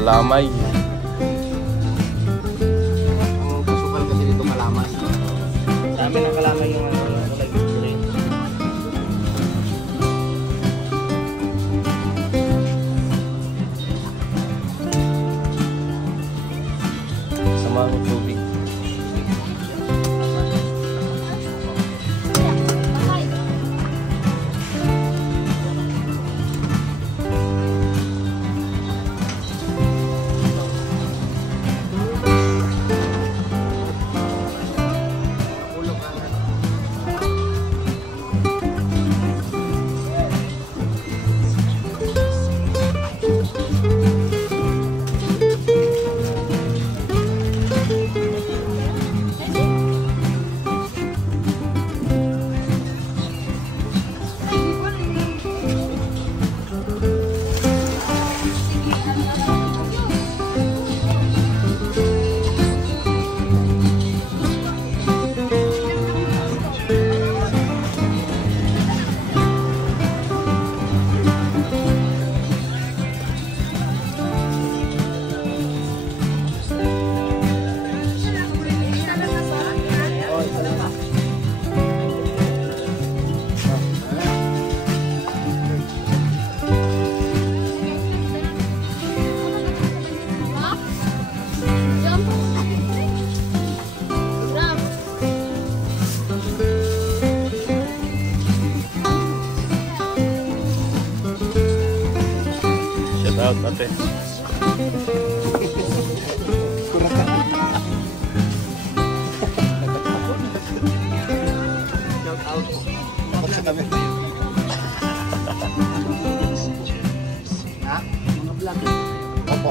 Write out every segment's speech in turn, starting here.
kalamay. Ang kasukal kasi dito kalamay. Sa amin ang kalamay yung ano, kulay green. Sama ng tubig. Shout out ate. Shout out. Tapos sa kami. Ha? Mga vlog. Opo.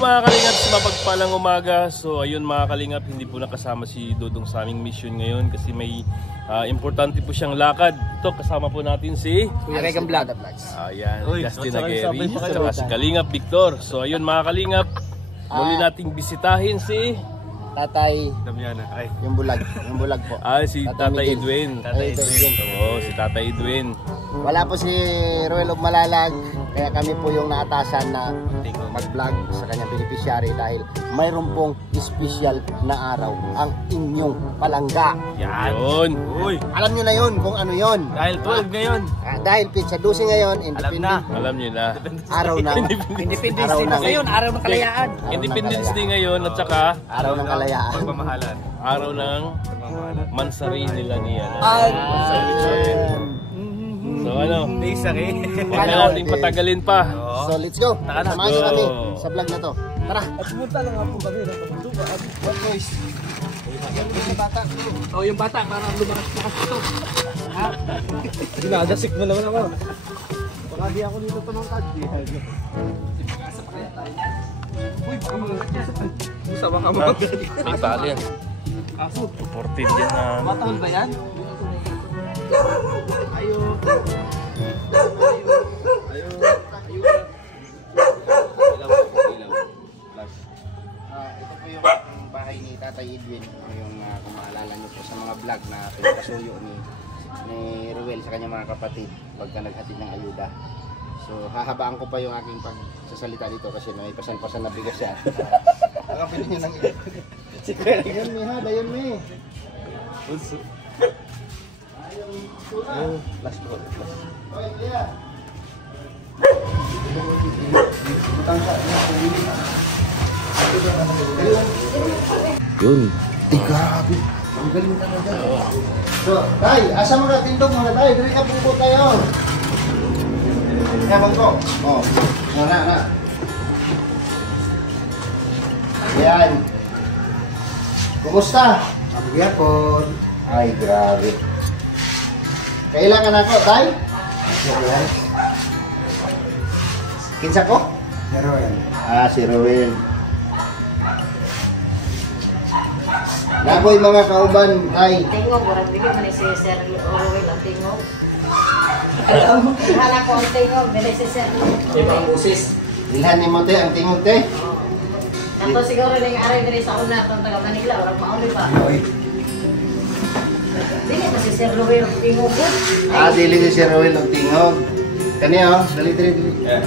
Mga kalingap, mapagpalang umaga. So ayun mga kalingap, hindi po nakasama si Dodong sa aming mission ngayon kasi may importante po siyang lakad. Ito kasama po natin si Kuya Regan Vlog. ayan, Justin Aguirre at si Kalingap Victor. So ayun mga kalingap, muli nating bisitahin si Tatay Damiana. Ay. yung bulag po. si Tatay Edwin. Tatay Edwin. Oo, si Tatay Edwin. Wala po si Ruel of Malalag, kaya kami po yung naatasan na mag-vlog sa kanyang beneficiary dahil mayroon pong special na araw ang inyong palangga. Yan. Yun. Uy. Alam nyo na yun kung ano yun. Dahil 12 ngayon. Dahil pizza 12 ngayon, independent. Alam niyo na. Araw na. Independence Araw Day ng- ngayon, araw ng kalayaan. Independence Day ngayon at saka Araw ng kalayaan. Pagmamahalan. araw ng mansari nila niya. So ano, huwag na natin patagalin pa. So let's go. Samahan nyo kami Go. sa vlog na to. Tara. At pumunta lang nga po kami ng Kamunduga. What boys? Yung bata. Oh, yung bata, parang lumakas-lakas ito. Ha? Ginadasik mo naman ako. Baka di ako dito tumangkad. Uy, sama ka mo. May tali yan. Kaso, 14 yan na. matahol ba yan? Ayo. Ito po yung bahay ni Tatay Edwin. Yung kung maalala nyo po sa mga vlog na pinapasuyo ni Ruel sa kanyang mga kapatid pagka naghatid ng ayuda. So hahabaan ko pa yung aking pagsasalita dito kasi may pasan-pasan na bigas yan. Nakapin nyo ng ito. Dayon mi ha, dayon mi. Last call, last. Oy, Kuya. Yun. Ay, grabe. Ang galing talaga. So, tay, asa mga tindog mga tay? Dili ka pupo tayo. Ewan ko. Oh, na. Ayan. Kumusta? Mabigat po. Ay, grabe. Kailangan ako, tay? Kinsa ko? Pero yan. Si Ruel. Nakoy mga kauban, tay. Tingog, orang bigyan man si Sir Orwell ang tingog. Hala ko ang tingog, dili si Sir. Ibang busis. Ilhan ni mo te, ang tingog te. Nato siguro ning aray diri sa una tong taga Manila, orang mauli pa. Dili ba si Sir Orwell ang tingog? Dili si Ruel ang tingog. Kani dali. Yeah.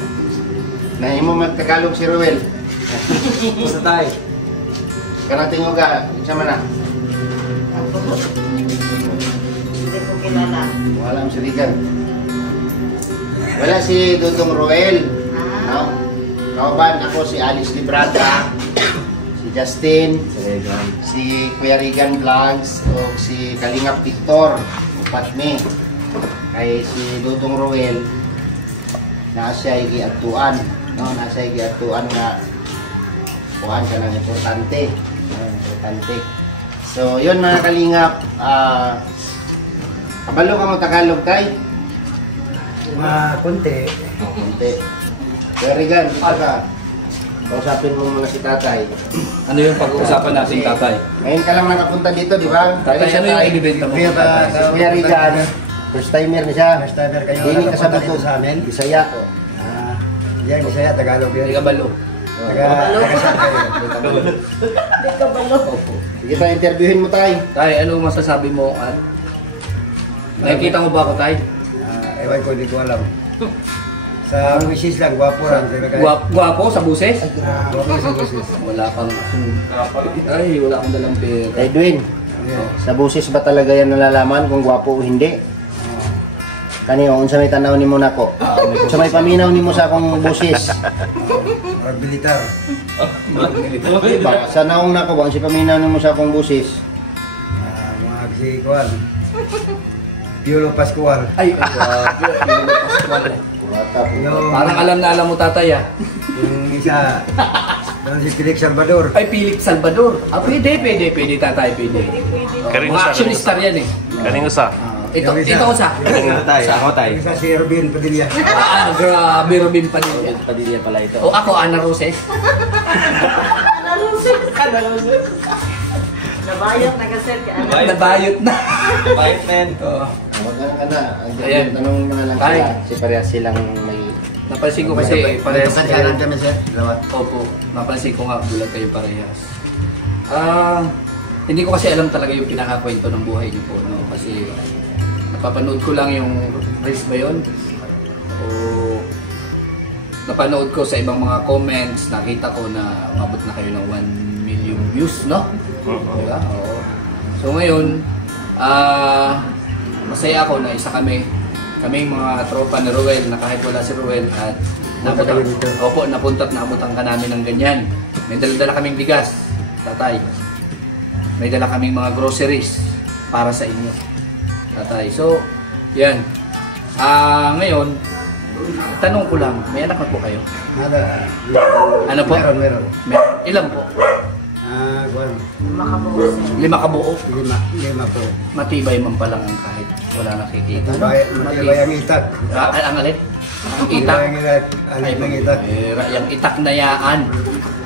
Nahimo magtagalog si Ruel. Basta tayo. Kanang tingog sa man na. Hindi ko kilala. Wala ang siligan. Wala si Dudong Ruel. No? Kauban ako si Alice Librata, si Justin, si Kuya Regan Vlogs, o si Kalingap Victor, upat me. Kay si Dudong Ruel, nasa giatuan, no? Nasa giatuan nga kuhan ka ng importante. Importante. So, yun mga Kalingap, kabalo ka mo Tagalog tay? Konti. Konti. Kuya Regan, gusto ka? Kausapin mo muna si tatay. Ano yung pag-uusapan natin, tatay? Ngayon ka lang nakapunta dito, di ba? Tatay, Kaya ano yung ibibenta mo? Kuya Regan, first timer na siya. First timer kayo Hindi ka nakapunta sa dito sa amin. Bisaya. Yan, Bisaya, Tagalog yun. Hindi ka balo. Taga saan kayo? Hindi ka balo. Sige tayo, interviewin mo tayo. Tay, ano masasabi mo? Nakikita mo ba ako, tay? Ewan ko, hindi ko alam. Sa misis lang, gwapo lang. Guwapo sa buses? Gwapo sa misis. Wala kang... Ay, wala akong dalang pera. Edwin, sa busis ba talaga yan nalalaman kung gwapo o hindi? Kaniyo, unsa may tanaw nimo nako? Unsa may paminaw nimo sa akong busis? Marag militar. Diba? Sa naong nako, unsa paminaw nimo sa akong busis? Mga agsikuan. Piolo Pascual. Ay, grabe. Pascual. Yung, Parang alam na alam mo, tatay, ah. yung isa, yung si Felix Salvador. Ay, Philip Salvador. Pwede, tatay, pwede. Karing Mga usa, actionistar yan, eh. Kaning usa. Ito sa. Yung isa si Robin Padilla. Grabe, Robin Padilla. Padilla pala ito. O ako, Ana Roses. Nabayot na kasi kaya. Nabayot na. Bait men. Oo. Wag ka na. Ayan. Tanong mo na lang Tay. sila. Si parehas silang may... Napansin ko kasi parehas Pagkakasalan kami sir. Dalawa. Opo, napansin ko nga bulag kayo parehas. Hindi ko kasi alam talaga yung pinakakwento ng buhay niyo po, no? Kasi napapanood ko lang yung Reels ba yun? O napanood ko sa ibang mga comments, nakita ko na umabot na kayo ng 1 million views, no? Diba? Oo. So ngayon, masaya ako na isa kami mga tropa ni Ruel na kahit wala si Ruel at napunta at naabutan ka namin ng ganyan. May dala-dala kaming bigas, tatay. May dala kaming mga groceries para sa inyo, tatay. So, yan. Ngayon, tanong ko lang, may anak na po kayo? Nada. Ano po? Meron. Ilan po? Kuwan. Makabuo. 5 kabuo. Lima po. Matibay man pa lang ang kahit wala nakikita. Matibay ang itak. Ang alit? Ang Matibay itak. ang itak. Alit ng itak. Yung itak na yaan.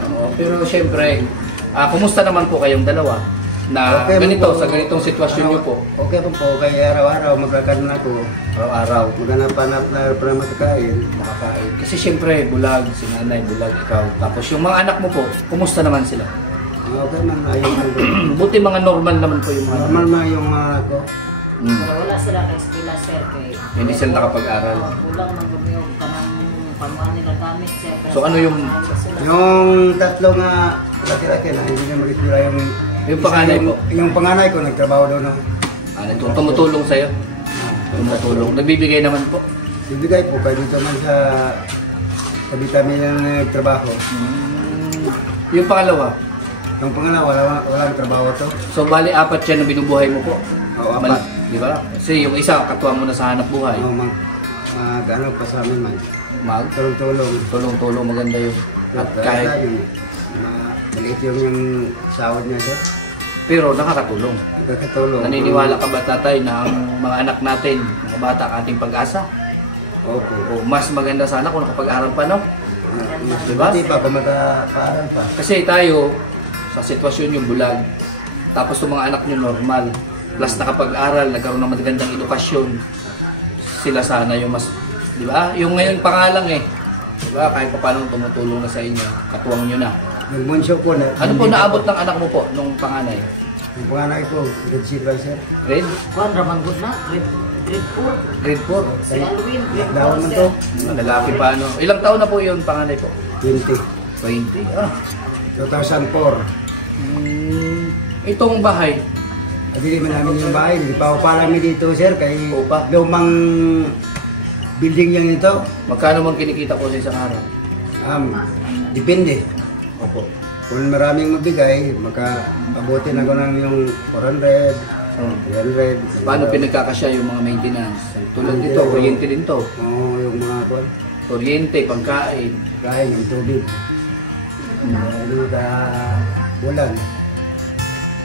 Oo, pero siyempre, kumusta naman po kayong dalawa? Na Okay, ganito, po. sa ganitong sitwasyon niyo po, Okay po po. Kaya araw-araw magkakaroon ako. araw-araw, Maghanap-hanap na para makakain. makakain. Kasi siyempre, bulag, si nanay, bulag, ikaw. Tapos yung mga anak mo po, kumusta naman sila? Okay man. Ayos man po. Buti mga normal naman po yung mga Normal na yung mga ako. Pero wala sila kay eskwela sir kay. Hindi sila nakapag-aral. Kulang man gumiyog ka ng pamuhan nila gamit sir. So, ano yung- Yung tatlo nga laki-laki na hindi na mag-isura Yung panganay po? Yung panganay ko nagtrabaho doon. Tumutulong sa'yo? Tumutulong. Nagbibigay naman po. Bibigay po kayo dito man sa tabi-tabi ng nagtrabaho. Yung pangalawa, Yung pangalawa, walang trabaho to. So bali apat siya na binubuhay mo po. Oo, apat. Di ba? Kasi yung isa katuwang mo na sa hanap buhay. Oo, ano pa sa amin man. Mag Tulong-tulong. tulong-tulong maganda yun. At kahit yung maliit yung sahod niya sir. pero nakakatulong. Nakakatulong. Naniniwala ka ba tatay na ang mga anak natin, mga bata ang ating pag-asa? Opo. O mas maganda sana kung nakapag-aral pa, no? Mas Diba? diba? Pa kung magkaaral pa. Kasi tayo, sa sitwasyon yung bulag, tapos yung mga anak nyo normal, plus nakapag-aral, nagkaroon ng magandang edukasyon, sila sana yung mas, di ba? Yung ngayon pangalang eh, di ba? Kahit pa paano tumutulong na sa inyo, katuwang nyo na. Yung bunso ko na. Ano po naabot ng anak mo po nung panganay? Yung panganay ko, grade 0 sir. Grade? Kuan raman gud na. Grade 4. Grade 4? Si Alvin. Lawan man to. Lalaki pa ano? Ilang taon na po yun panganay po? 20. 20? Ah. 2004. Itong bahay, Hindi man namin yung bahay. Hindi pa pa namin dito sir. Kay Upa. lumang building yan ito. magkano mang kinikita po sa isang araw? Depende. Opo. Kung maraming magbigay, makapabuti na ko ng yung 400, 300. Paano pinagkakasya yung mga maintenance? Tulad dito, kuryente din to. Oo, yung mga kwan. Kuryente, pagkain. Kain, yung tubig. Ano ka bulan.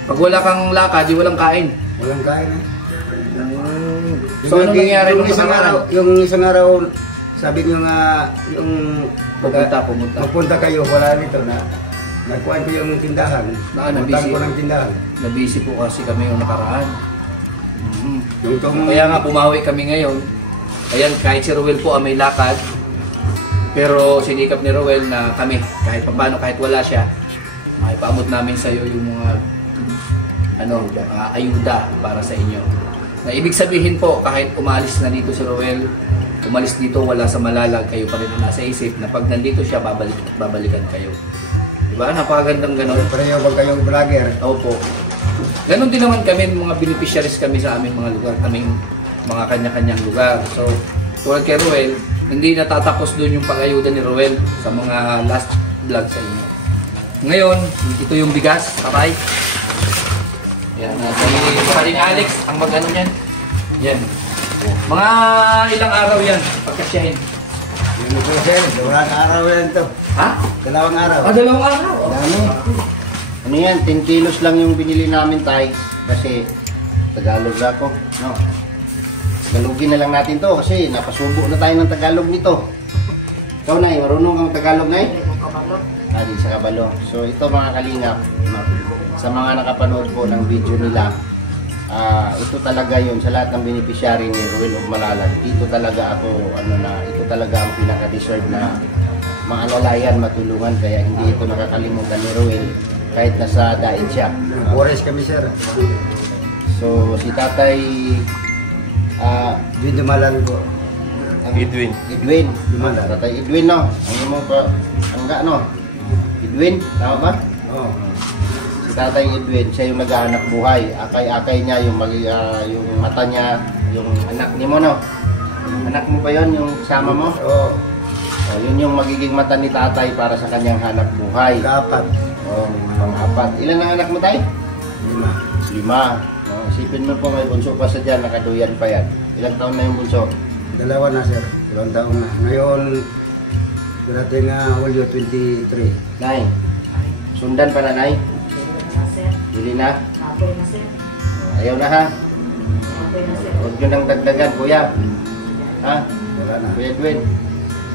Pag wala kang lakad, di walang kain. Walang kain eh. So anong nangyari nung isang nakaraan? araw? Yung isang araw, sabi niyo nga, yung Pumunta. magpunta kayo, wala nito na nagkuhan ko yung tindahan. Nabisi. Ko ng tindahan. Nabisi po kasi kami yung nakaraan. Yung tong, Kaya nga bumawi kami ngayon. Ayan, kahit si Rowel po may lakad. Pero sinikap ni Rowel na kami, kahit paano, kahit wala siya, maipaabot namin sa iyo yung mga ayuda para sa inyo. Na ibig sabihin po, kahit umalis na dito si Rowel, umalis dito, wala sa Malalag, kayo pa rin ang nasa isip na pag nandito siya, babalikan kayo. Diba? Napakagandang ganon. pareho ba kayong vlogger? Opo. Ganon din naman kami, mga beneficiaries kami sa aming mga lugar, kaming mga kanya-kanyang lugar. So, tulad kay Rowel, hindi natatapos doon yung pag-ayuda ni Rowel sa mga last vlog sa inyo. Ngayon, ito yung bigas, tatay. Yan, si Paring Alex, ang mag-ano yan. Yan. Mga ilang araw yan, pagkasyahin. Yun po sir, dalawang araw yan to. Ha? Dalawang araw. Dalawang araw. Dami. Ano yan, 10 kilos lang yung binili namin tay. Kasi Tagalog ako. No. Tagalogin na lang natin to kasi napasubo na tayo ng Tagalog nito. Ikaw Nay, marunong kang Tagalog Nay? Di sa Kabalo. So ito mga kalingap, sa mga nakapanood po ng video nila, ito talaga yun sa lahat ng beneficiary ni Rowel of Malalag. Ito talaga ako, ito talaga ang pinaka-deserve na maalalayan, matulungan. Kaya hindi ito nakakalimutan ni Rowel kahit nasa daig siya. Oras kami sir. So si Tatay Di dumalan ko. Edwin. Edwin. Dumalan. Tatay Edwin no. Ang imong angga no. Edwin, tama ba? Oo. Si Tatay Edwin, siya yung naghahanap buhay. Akay-akay niya yung yung mata niya, yung anak ni mo no. Anak mo ba 'yon, yung kasama mo? Oo. Yun yung magiging mata ni Tatay para sa kanyang hanap buhay. Kapat. Pang-apat. Ilan ang anak mo tay? 5. 5. Isipin mo po may bunso pa sa dyan, nakaduyan pa yan. Ilang taon na yung bunso? Dalawa na sir. 2 taon na. Ngayon, darating nga Hulyo 23. Nay, sundan pa na Nay? Sir. Dili na? Apoy na sir. Ayaw na ha? Apoy na sir. Huwag nyo nang dagdagan, kuya. Ha? Wala na. Kuya Edwin.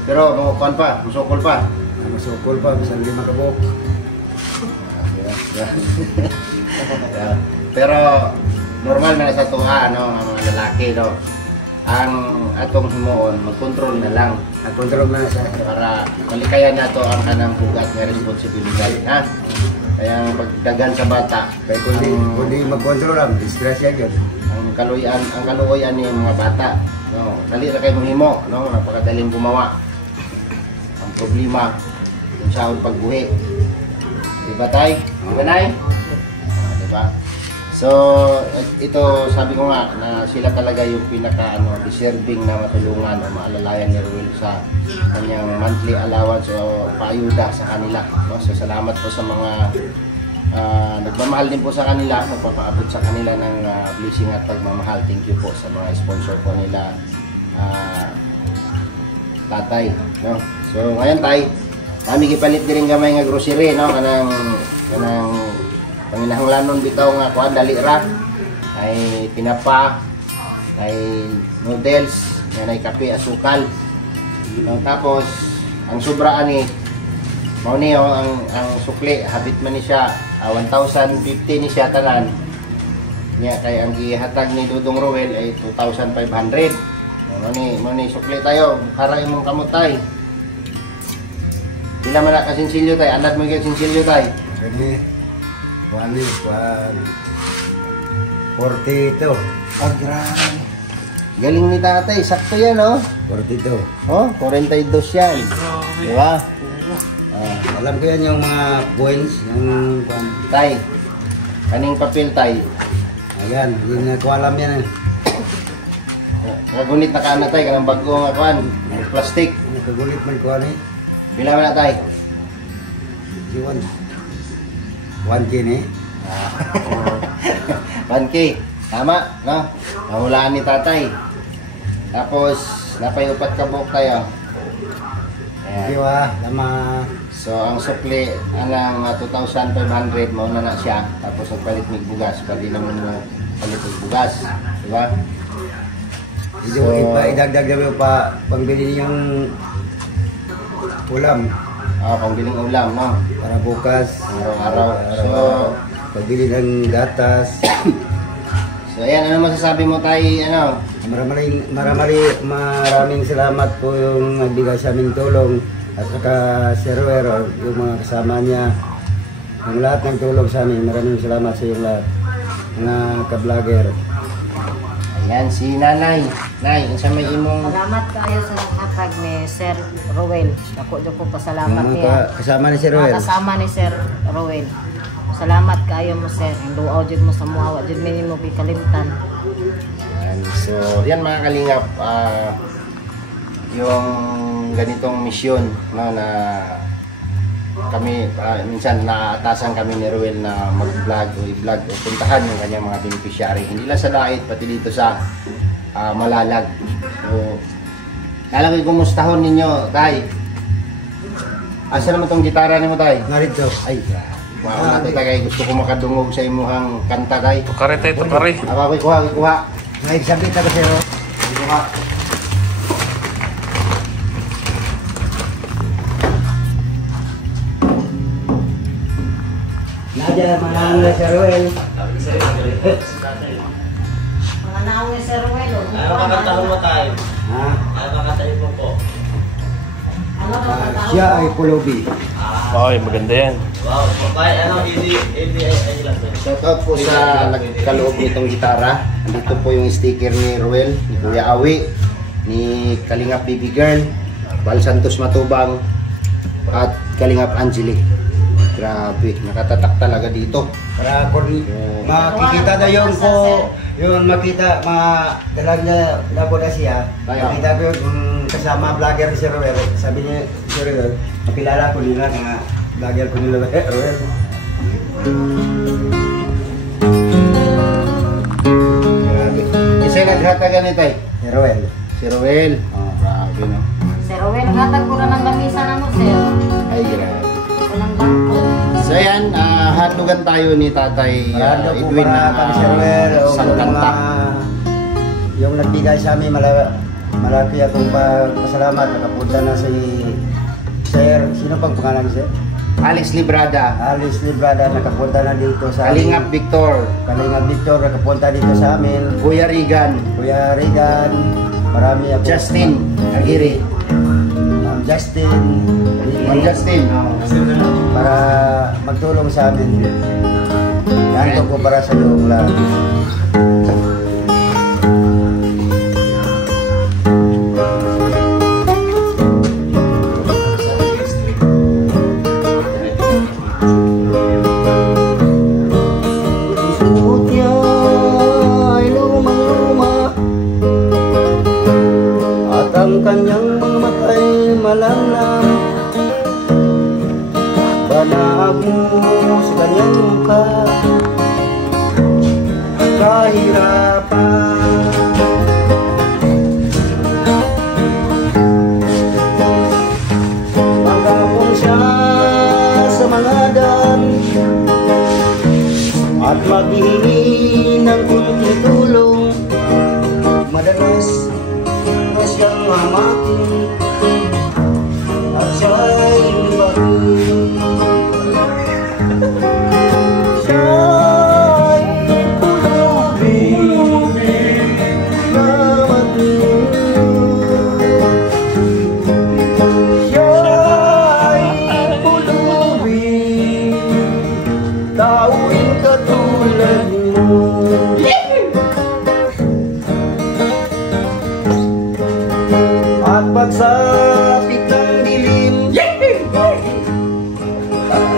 Pero mamukuhan pa, musukol pa. Masukol pa, bisan di makabuk. Pero normal na sa tuha, ang mga lalaki, no? Ang atong himuon, mag-control na lang Nag-control na sir. para malikayan na to ang kanang bugat nga responsibilidad, ha? Kaya ang pagdagan sa bata, Kaya kundi mag-control lang, disgrasya yun. ang kaluoyan ni mga bata, no? Dali na kayo mahimo, no? Napakadaling gumawa. Ang problema, yung sahod pagbuhi. Diba tay? Diba nay? Diba? So, ito sabi ko nga na sila talaga yung pinaka deserving na matulungan o maalalayan ni Rowel sa kanyang monthly allowance o paayuda sa kanila, no? So, salamat po sa mga nagmamahal din po sa kanila, nagpapaabot sa kanila ng blessing at pagmamahal. Thank you po sa mga sponsor po nila, tatay, no? So ngayon tay, kami gipalit din gamay nga grocery, no? kanang panginahanglanon bitaw nga kuan dali ra, ay tinapa, ay noodles, yan ay kape, asukal, no? Tapos ang sobra ani mao ni ang sukli habit man ni siya 1,050 ni siya tanan niya, kay ang gihatag ni Dudong Ruel ay 2,500. Mani sukli tayo, para imong kamutay. Pila man ka sinsilyo tay, andad mo gyud sinsilyo tay. Ini 42. Ah, grabe. Galing ni tatay, sakto yan, oh. 42. Oh, 42 yan. Di ba? Alam ko yan yung mga coins, yung Tay, kaning papel tay. ayan, yung ko alam yan. Kagunit na kana tay, kanang bago nga kuan, plastic. Nakagulit man ko ano eh. Pila man na tay? Iwan. 1K ni. 1K. Tama, no? Nahulaan ni tatay. Tapos, napayupat ka buhok tayo. Di Ayan. ba? Lama. So, ang sukli, anang 2,500, mauna na siya. Tapos, nagpalit mig bugas. Pwede naman mo palit mig bugas. Diba? Hindi mo idagdag na pa pangbili yung ulam Pangbiling ulam, no? para bukas. Araw-araw. So, pagbili ng gatas. so, ayan, ano masasabi mo tayo, ano? Maraming salamat po yung nagbigay sa aming tulong at saka si Ruel, yung mga kasama niya, yung lahat ng tulong sa amin. Maraming salamat sa iyo lahat, mga ka-vlogger. Ayan, si Nanay. Nay, sa may imong... Salamat kayo sa hatag ni Sir Ruel. Ako do ko pasalamat Yung niya. kasama ni si Ruel. Kasama ni Sir Ruel. Salamat kayo mo sir. Ang duaw jud mo sa muawa jud minimo kalimtan. Ayan, so, yan mga kalingap, yung ganitong misyon, no, na kami, minsan naatasan kami ni Ruel na mag-vlog o i-vlog o puntahan yung kanyang mga beneficiary. Hindi lang sa Dait, pati dito sa Malalag. So, lalaki kumustahon ninyo, tay. Asa naman tong gitara ni mo, tay? Narito. Ay, wow, nato tay, gusto ko makadungog sa imuhang kanta, tay. Tukare tayo, tukare. Ako, kuha. Ngayon sabit ako sa'yo. Kuha. Nadya, manang na si Ruel. Mga naong ni Sir Ruel. Ayaw makatahon mo tayo. Ha? Ayaw makatayo mo po. Ano ba ang Siya ay pulubi. Okay, maganda yan. Wow, kaya ano, hindi ay lang to. Shoutout po sa nagkaloob nitong gitara. Andito po yung sticker ni Ruel, ni Kuya Awi, ni Kalingap Baby Girl, Val Santos Matubang, at Kalingap Angeli. Grabe, nakatatak talaga dito. Para kung makikita na yung makita, dalag na labo na siya. Makita ko yung kasama vlogger si Ruel. Sabi niya si Ruel, makilala ko nila nga vlogger ko nila Ruel. Grabe. Isa yung naghatagan ni Tay? Si Ruel. Si Ruel. Oh, grabe, no? Sir Ruel, hatag ko na ng lamisa na mo sir. Ay, grabe. Walang bangko. So yan, hatugan tayo ni Tatay Marado po Edwin para kami si Ruel. ng isang kanta. Yung nagbigay sa amin, malaki akong pasalamat. Nakapunta na si Sir, sino pang pangalan Sir? Alex Librada, Alice Librada, nakapunta na dito sa Kalingap Victor, Kalingap Victor, nakapunta dito sa amin. Kuya Regan, Kuya Regan, marami ako. Justin Aguirre. Justin, Juan Justin. para magtulong sa amin. Yan ko para sa iyo lahat. Suot niya ay lumang-luma at ang kanyang mga matay malamlam. Banag mo sa kanyang at maghihingi ng kunting tulong. Madalas na siyang mamakin at siya'y lumaking. Siya'y pulubing na matin. Siya'y pulubing, tauin katulad mo. At pagsapit ng dilim,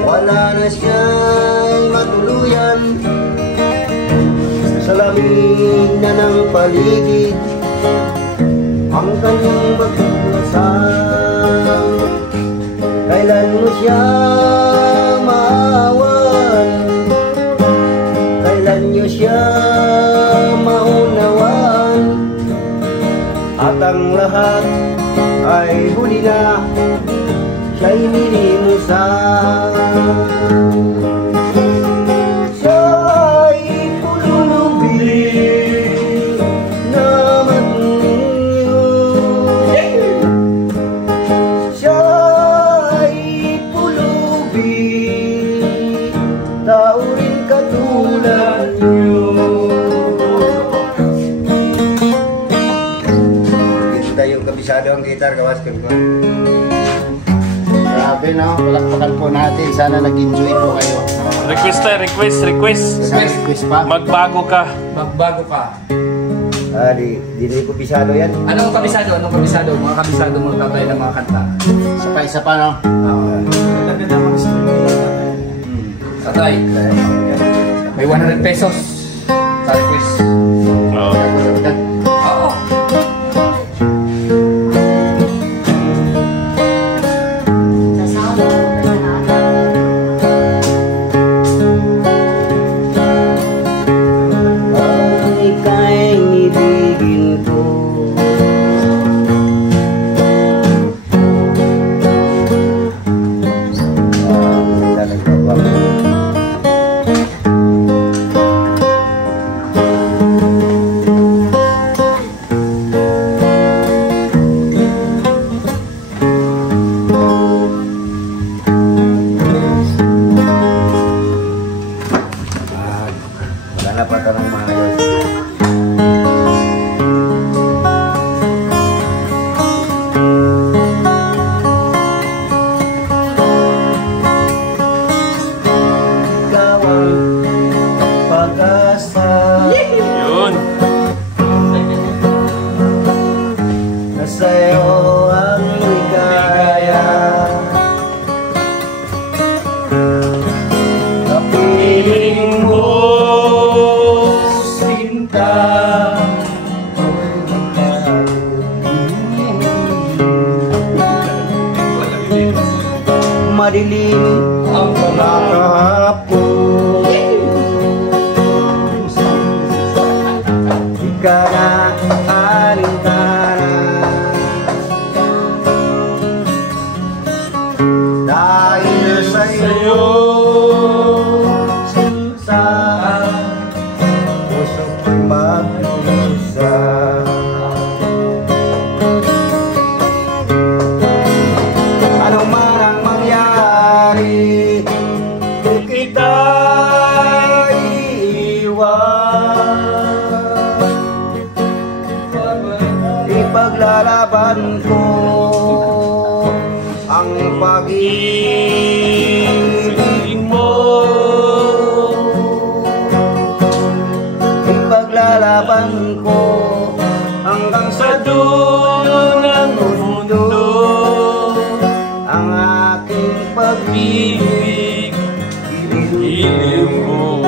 wala na siya'y matuluyan. Sa lamig na ng paligid ang kanyang magkasang. Kailan mo siya maawan? Kailan niyo siya maunawaan? At ang lahat ay huli na, siya'y nilimusan. Siya'y pulubing na matinyo. Siya'y pulubing, tao rin katulad niyo. Dito tayong kabisado ang gitar, kawas ko. Grabe no, palakpakan po natin. Sana nag-enjoy po kayo. Request tayo, request. Request pa. Magbago ka. Magbago ka. Di ko kabisado yan. Anong kabisado? Anong kabisado? Mga kabisado mo tatay ng mga kanta. Isa pa no. Tatay, may 100 pesos sa request. Oo. Oo. Sa sound, sa natin. Ang ika'y ibigin ko, talaga ba? Wala na pa tanong mga yun. Ikaw ang pag-asa Yun. na sa'yo ang ligaya. Kapiling mo, sinta, madilim ang pangakahapon. Di ka na alintana, dahil sa'yo sinta, puso't maglusa. Ano man ang mangyari, di kita iiwan. Ipaglalaban ko ang pag-ibig mo. Ipaglalaban ko hanggang sa dulo ng mundo ang aking pag-ibig. Ilim mo.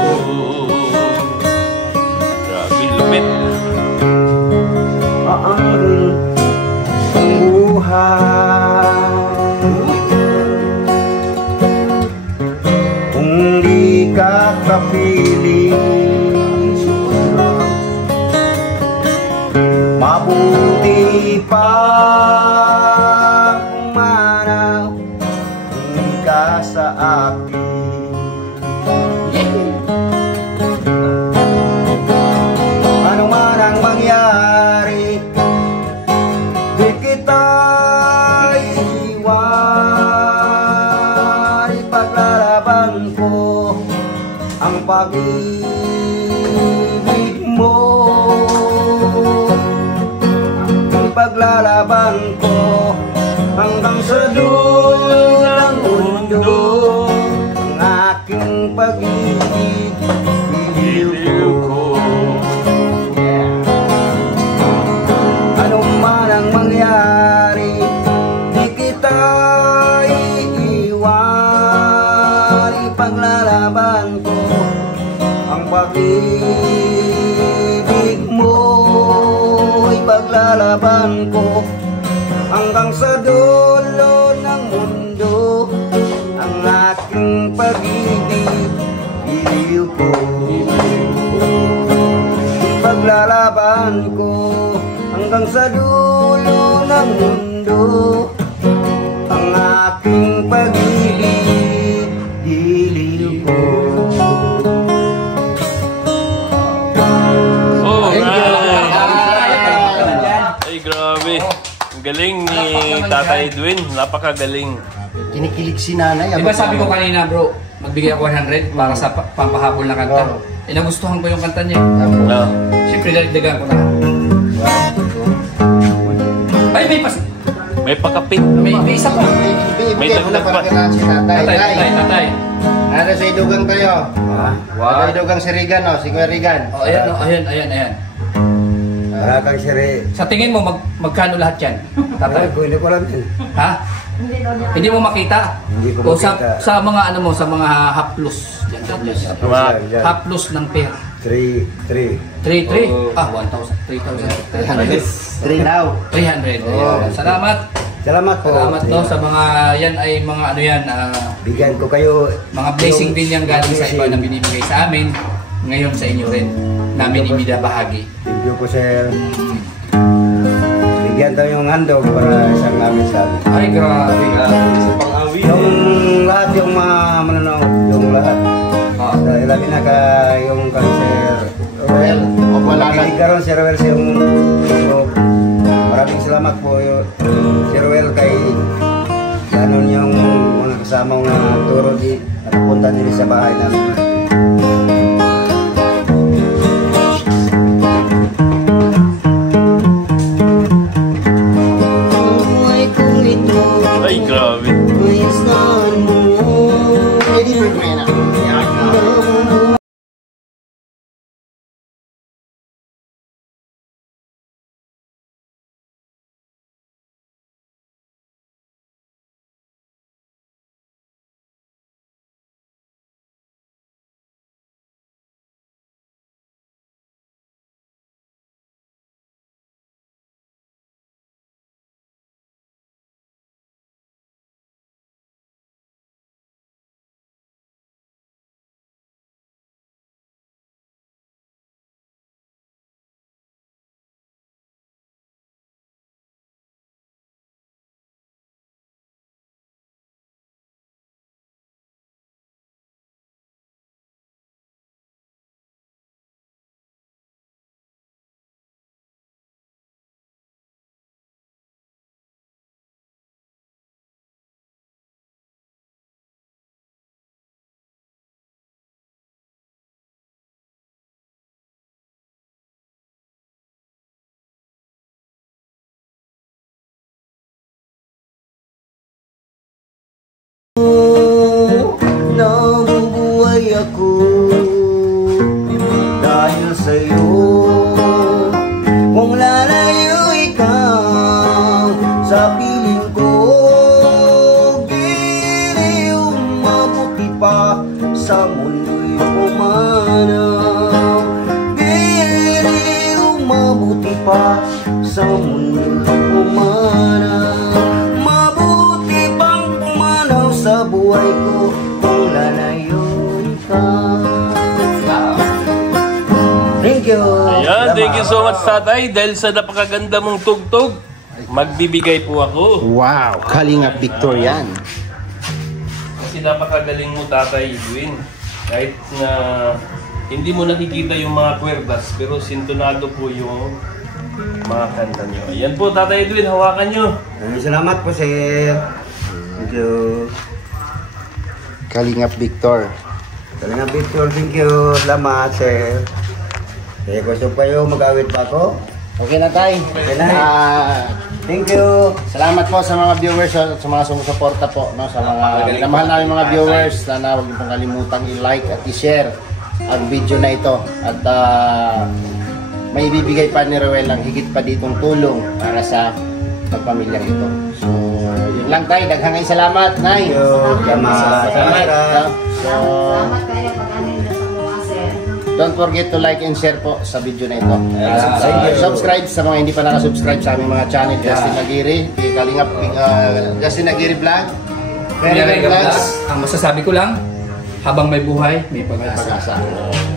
Grabe, lupit. Ang buhay kung di ka kapiling, mabuti pa umanaw kung ka sa akin. Ipaglalaban ko ang pag-ibig mo. Ipaglalaban ko hanggang sa dulo ng mundo ang aking pag-ibig, iliw ko. Ano man ang mangyari, di kita iiwan. Ipaglalaban ko ang pag-ibig mo. Ipaglalaban ko hanggang sa dulo ng mundo ang aking pag-ibig, iliw ko. Ipaglalaban ko hanggang sa dulo ng mundo ang aking pag-ibig, iliw ko. Oh, ay, grabe. Ang galing ni Tatay Edwin. Napakagaling. Kinikilig si nanay. Di ba sabi ko kanina bro, magbigay ako 100 para sa pampahabol na kanta. Eh nagustuhan ko yung kanta niya. Ah. Siyempre dagdagan ko na. Ay, May pakapit. may isa pa. May dagdag pa. Si tatay. Tatay. Nada sa idugang kayo. Wow. Sa idugang si Regan, si Kuya Regan. Oh, ayan. Wala kang siri. Sa tingin mo, magkano lahat yan? Tatay? Hindi ko alam yun. Ha? Hindi mo makita? Hindi ko O makita. sa mga ano mo, sa mga haplos. Yan. Haplos ng pera. 3. 3. Oh. 1,000. 3,000. 3 now. 300. Oh. Ayan. Salamat. Salamat po. Salamat to sa mga, yan ay mga ano yan, Bigyan ko kayo. mga blessing din yan galing sa iba na binibigay sa amin. Ngayon sa inyo rin, namin ibinabahagi. Thank you po, sir. Bigyan tayo yung handog para isang namin sa amin. Ay, grabe. Sa pang-awi. Yung lahat, yung mga mananaw, yung lahat. Ah. Dahil labi na ka yung cancer. Roel, wala na. Makinig ka ron, Sir Roel, sa yung maraming salamat po, Sir Roel, kay ganon yung mga kasama na turo di at punta din sa bahay namin. Ay, grabe. Pwede rin mo yan. Nabubuhay ako dahil sa'yo. Kung lalayo ikaw sa piling ko, giliw mabuti pa sa mundo'y pumanaw. Giliw mabuti pa sa mundo'y pumanaw. Mabuti pang pumanaw sa buhay ko kung lalayo ikaw. Thank you. Ayan, thank you so much, Tatay. Dahil sa napakaganda mong tugtog, magbibigay po ako. Wow, Kalingap Victor yan. Kasi napakagaling mo, Tatay Edwin. Kahit na hindi mo nakikita yung mga kwerdas, pero sintonado po yung mga kanta nyo. Ayan po, Tatay Edwin, hawakan nyo. Salamat po, sir. Thank you. Kalingap Victor. Kalingap Victor, thank you. Salamat, sir. Gusto pa yung mag-awit pa ako? Okay na tayo. Okay na. Thank you. Salamat po sa mga viewers, sa mga sumusuporta po, no, sa mga minamahal namin mga viewers. Sana huwag niyo pong kalimutang i-like at i-share ang video na ito. At may ibibigay pa ni Ruel ang higit pa ditong tulong para sa pagpamilyang ito. So, yun lang tayo. Daghang salamat, Nay. Salamat. Salamat kayo pag-anin na sa mga sir. Don't forget to like and share po sa video na ito. Subscribe sa mga hindi pa nakasubscribe sa aming mga channel. Justin Aguirre, Kalingap, Justin Aguirre Vlog, Ferry Vlogs, Ang masasabi ko lang, habang may buhay, may pag-asa. Pag-asa.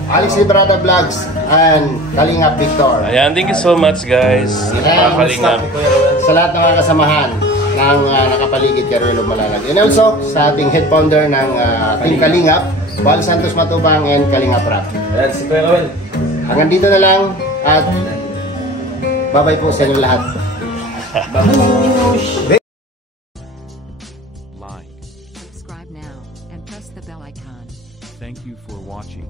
Alex Librada Vlogs, and Kalingap Victor. Ayan, thank you so much guys. Mga Kalingap. Sa lahat ng mga kasamahan ng nakapaligid kay Ruel Malalag. And also, sa ating head founder ng Team Kalingap, Val Santos Matubang and Kalingap Rap. Ayan, si Kuya Ruel. Hanggang dito na lang at bye-bye po sa inyo lahat. Like, Subscribe now and press the bell icon. thank you for watching.